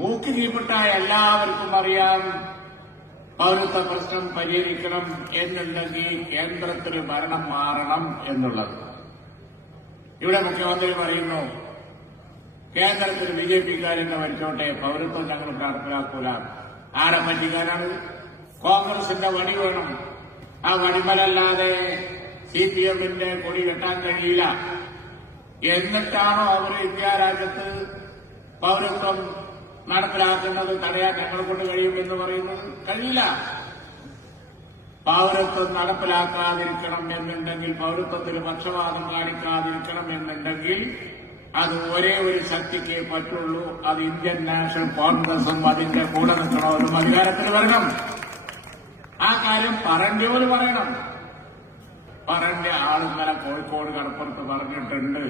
മൂക്ക് നീപിട്ടാൽ എല്ലാവർക്കും അറിയാം. പൗരത്വ പ്രശ്നം പരിഹരിക്കണം എന്നുണ്ടെങ്കിൽ കേന്ദ്രത്തിന് ഭരണം മാറണം എന്നുള്ളത്. ഇവിടെ മുഖ്യമന്ത്രി പറയുന്നു കേന്ദ്രത്തിൽ ബി ജെ പിക്കാരെന്നെ വരച്ചോട്ടെ പൗരത്വം ഞങ്ങൾ നടപ്പിലാക്കൂല. ആരെ പറ്റിക്കാനാണ്? കോൺഗ്രസിന്റെ വടി വേണം. ആ വടിമലല്ലാതെ സി പി എമ്മിന്റെ കൊടി കെട്ടാൻ കഴിയില്ല. എന്നിട്ടാണോ അവർ ഇന്ത്യ രാജ്യത്ത് പൗരത്വം നടപ്പിലാക്കുന്നത് തടയാൻ ഞങ്ങളെ കൊണ്ട് കഴിയുമെന്ന് പറയുന്നത് കഴിയില്ല. പൗരത്വം നടപ്പിലാക്കാതിരിക്കണം എന്നുണ്ടെങ്കിൽ പൗരത്വത്തിൽ പക്ഷപാതം കാണിക്കാതിരിക്കണം എന്നുണ്ടെങ്കിൽ അത് ഒരേ ഒരു ശക്തിക്ക് പറ്റുള്ളൂ. അത് ഇന്ത്യൻ നാഷണൽ കോൺഗ്രസും അതിന്റെ കൂടെ നിൽക്കണമെന്നും അധികാരത്തിൽ വരണം. ആ കാര്യം പറയേണ്ടവര് പറയണം. പറഞ്ഞ ആൾ ഇന്നലെ കോഴിക്കോട് കടപ്പുറത്ത് പറഞ്ഞിട്ടുണ്ട്.